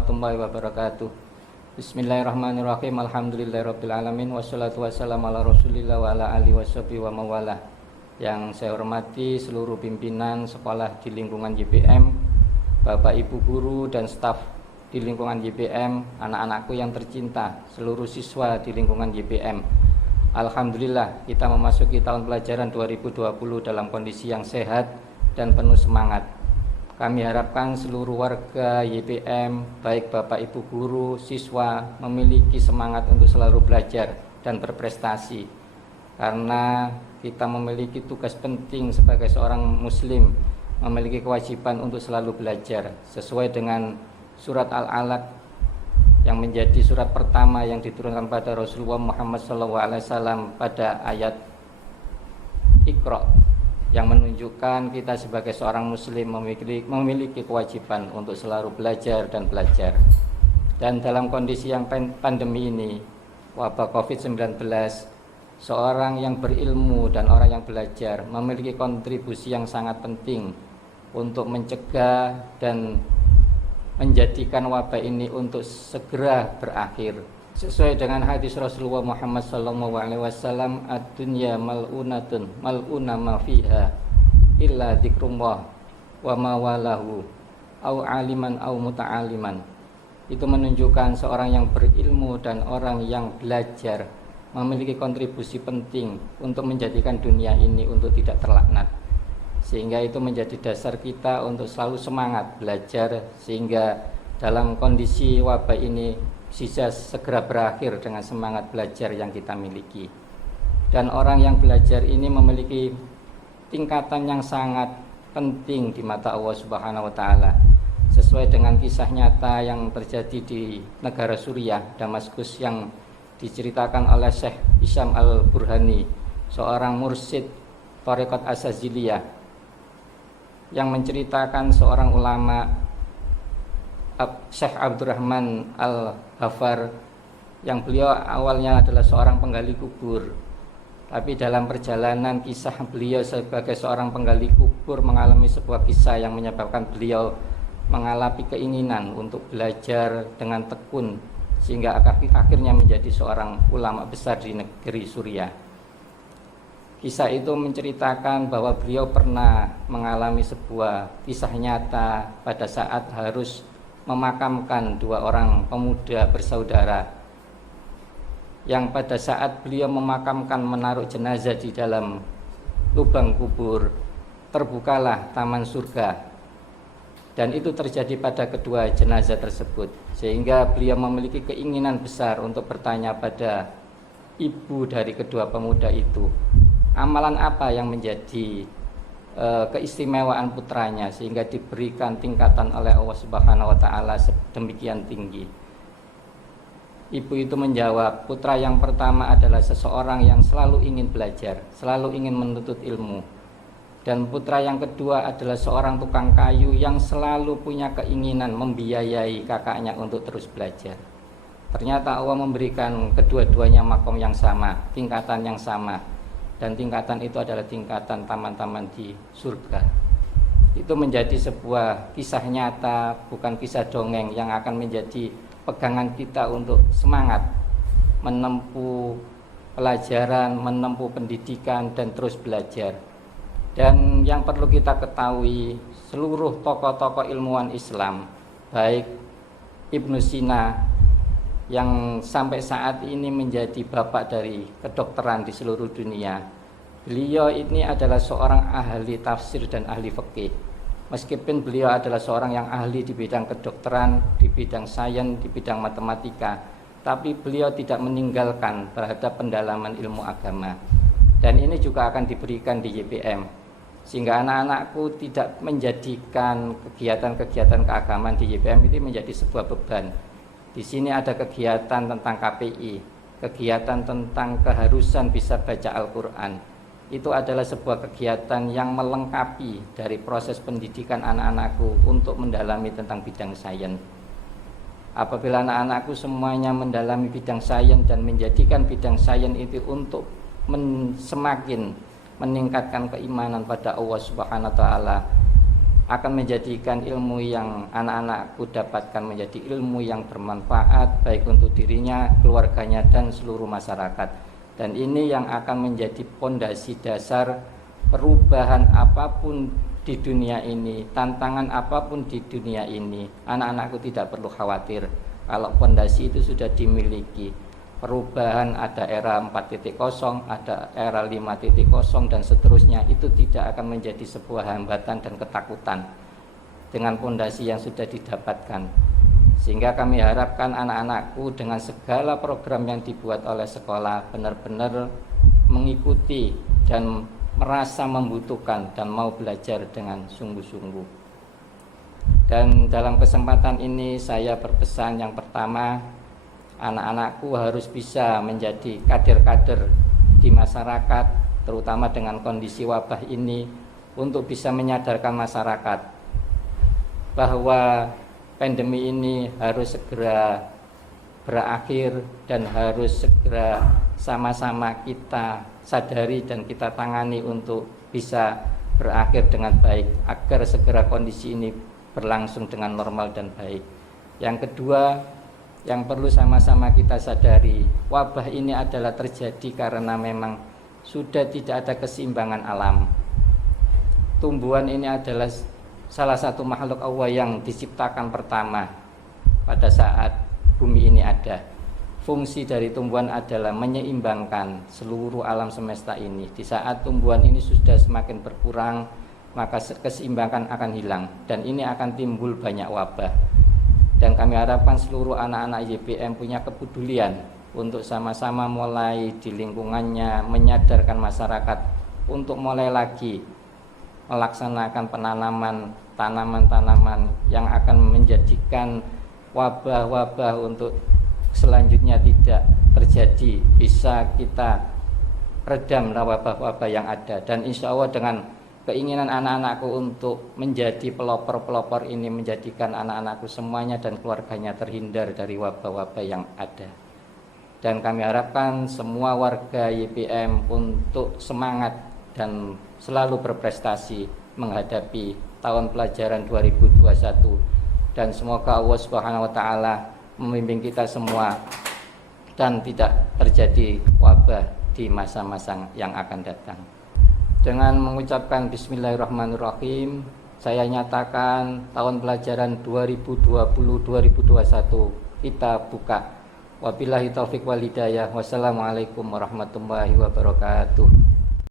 warahmatullahi wabarakatuh. Bismillahirrahmanirrahim. Alhamdulillahirabbil alamin wassalatu wassalamu ala Rasulillah wa ala alihi washabihi wa mawalah. Yang saya hormati seluruh pimpinan sekolah di lingkungan YPM, Bapak Ibu guru dan staf di lingkungan YPM, anak-anakku yang tercinta, seluruh siswa di lingkungan YPM. Alhamdulillah kita memasuki tahun pelajaran 2020 dalam kondisi yang sehat dan penuh semangat. Kami harapkan seluruh warga YPM, baik Bapak Ibu guru, siswa, memiliki semangat untuk selalu belajar dan berprestasi. Karena kita memiliki tugas penting sebagai seorang muslim, memiliki kewajiban untuk selalu belajar sesuai dengan surat Al-Alaq yang menjadi surat pertama yang diturunkan pada Rasulullah Muhammad SAW pada ayat Iqra, yang menunjukkan kita sebagai seorang muslim memiliki kewajiban untuk selalu belajar dan belajar. Dan dalam kondisi yang pandemi ini, wabah COVID-19, seorang yang berilmu dan orang yang belajar memiliki kontribusi yang sangat penting untuk mencegah dan menjadikan wabah ini untuk segera berakhir. Sesuai dengan hadis Rasulullah Muhammad SAW, ad-dunya mal'unatun mal'una ma fiha illa dzikrullah wa ma walahu au aliman au muta'aliman. Itu menunjukkan seorang yang berilmu dan orang yang belajar memiliki kontribusi penting untuk menjadikan dunia ini untuk tidak terlaknat. Sehingga itu menjadi dasar kita untuk selalu semangat belajar, sehingga dalam kondisi wabah ini bisa segera berakhir dengan semangat belajar yang kita miliki. Dan orang yang belajar ini memiliki tingkatan yang sangat penting di mata Allah Subhanahu wa taala. Sesuai dengan kisah nyata yang terjadi di negara Suriah, Damaskus, yang diceritakan oleh Syekh Isyam Al-Burhani, seorang mursyid Thariqat Asaziliyah, yang menceritakan seorang ulama, Syekh Abdurrahman Al-Hafar, yang beliau awalnya adalah seorang penggali kubur. Tapi dalam perjalanan kisah beliau sebagai seorang penggali kubur mengalami sebuah kisah yang menyebabkan beliau mengalami keinginan untuk belajar dengan tekun, sehingga akhirnya menjadi seorang ulama besar di negeri Suriah. Kisah itu menceritakan bahwa beliau pernah mengalami sebuah kisah nyata pada saat harus memakamkan dua orang pemuda bersaudara, yang pada saat beliau memakamkan, menaruh jenazah di dalam lubang kubur, terbukalah taman surga. Dan itu terjadi pada kedua jenazah tersebut, sehingga beliau memiliki keinginan besar untuk bertanya pada ibu dari kedua pemuda itu, amalan apa yang menjadi keistimewaan putranya sehingga diberikan tingkatan oleh Allah Subhanahu wa taala sedemikian tinggi. Ibu itu menjawab, putra yang pertama adalah seseorang yang selalu ingin belajar, selalu ingin menuntut ilmu. Dan putra yang kedua adalah seorang tukang kayu yang selalu punya keinginan membiayai kakaknya untuk terus belajar. Ternyata Allah memberikan kedua-duanya makom yang sama, tingkatan yang sama. Dan tingkatan itu adalah tingkatan taman-taman di surga. Itu menjadi sebuah kisah nyata, bukan kisah dongeng, yang akan menjadi pegangan kita untuk semangat menempuh pelajaran, menempuh pendidikan, dan terus belajar. Dan yang perlu kita ketahui, seluruh tokoh-tokoh ilmuwan Islam, baik Ibnu Sina yang sampai saat ini menjadi bapak dari kedokteran di seluruh dunia, beliau ini adalah seorang ahli tafsir dan ahli fikih. Meskipun beliau adalah seorang yang ahli di bidang kedokteran, di bidang sains, di bidang matematika, tapi beliau tidak meninggalkan terhadap pendalaman ilmu agama. Dan ini juga akan diberikan di YPM, sehingga anak-anakku tidak menjadikan kegiatan-kegiatan keagamaan di YPM itu menjadi sebuah beban. Di sini ada kegiatan tentang KPI, kegiatan tentang keharusan bisa baca Al-Quran. Itu adalah sebuah kegiatan yang melengkapi dari proses pendidikan anak-anakku untuk mendalami tentang bidang sains. Apabila anak-anakku semuanya mendalami bidang sains dan menjadikan bidang sains itu untuk semakin meningkatkan keimanan pada Allah Subhanahu wa taala, akan menjadikan ilmu yang anak-anakku dapatkan menjadi ilmu yang bermanfaat baik untuk dirinya, keluarganya, dan seluruh masyarakat. Dan ini yang akan menjadi pondasi dasar perubahan apapun di dunia ini, tantangan apapun di dunia ini. Anak-anakku tidak perlu khawatir kalau pondasi itu sudah dimiliki. Perubahan ada era 4.0, ada era 5.0 dan seterusnya, itu tidak akan menjadi sebuah hambatan dan ketakutan dengan pondasi yang sudah didapatkan. Sehingga kami harapkan anak-anakku dengan segala program yang dibuat oleh sekolah benar-benar mengikuti dan merasa membutuhkan dan mau belajar dengan sungguh-sungguh. Dan dalam kesempatan ini saya berpesan, yang pertama, anak-anakku harus bisa menjadi kader-kader di masyarakat, terutama dengan kondisi wabah ini, untuk bisa menyadarkan masyarakat bahwa pandemi ini harus segera berakhir dan harus segera sama-sama kita sadari dan kita tangani untuk bisa berakhir dengan baik, agar segera kondisi ini berlangsung dengan normal dan baik. Yang kedua, yang perlu sama-sama kita sadari, wabah ini adalah terjadi karena memang sudah tidak ada keseimbangan alam. Tumbuhan ini adalah salah satu makhluk Allah yang diciptakan pertama pada saat bumi ini ada. Fungsi dari tumbuhan adalah menyeimbangkan seluruh alam semesta ini. Di saat tumbuhan ini sudah semakin berkurang, maka keseimbangan akan hilang dan ini akan timbul banyak wabah. Dan kami harapkan seluruh anak-anak YPM punya kepedulian untuk sama-sama mulai di lingkungannya menyadarkan masyarakat untuk mulai lagi melaksanakan penanaman tanaman-tanaman yang akan menjadikan wabah-wabah untuk selanjutnya tidak terjadi, bisa kita redam wabah-wabah yang ada. Dan insya Allah dengan keinginan anak-anakku untuk menjadi pelopor-pelopor ini, menjadikan anak-anakku semuanya dan keluarganya terhindar dari wabah-wabah yang ada. Dan kami harapkan semua warga YPM untuk semangat dan selalu berprestasi menghadapi tahun pelajaran 2021. Dan semoga Allah Subhanahu wa taala membimbing kita semua dan tidak terjadi wabah di masa-masa yang akan datang. Dengan mengucapkan bismillahirrahmanirrahim, saya nyatakan tahun pelajaran 2020-2021 kita buka. Wabillahi taufiq wal hidayah. Wassalamualaikum warahmatullahi wabarakatuh.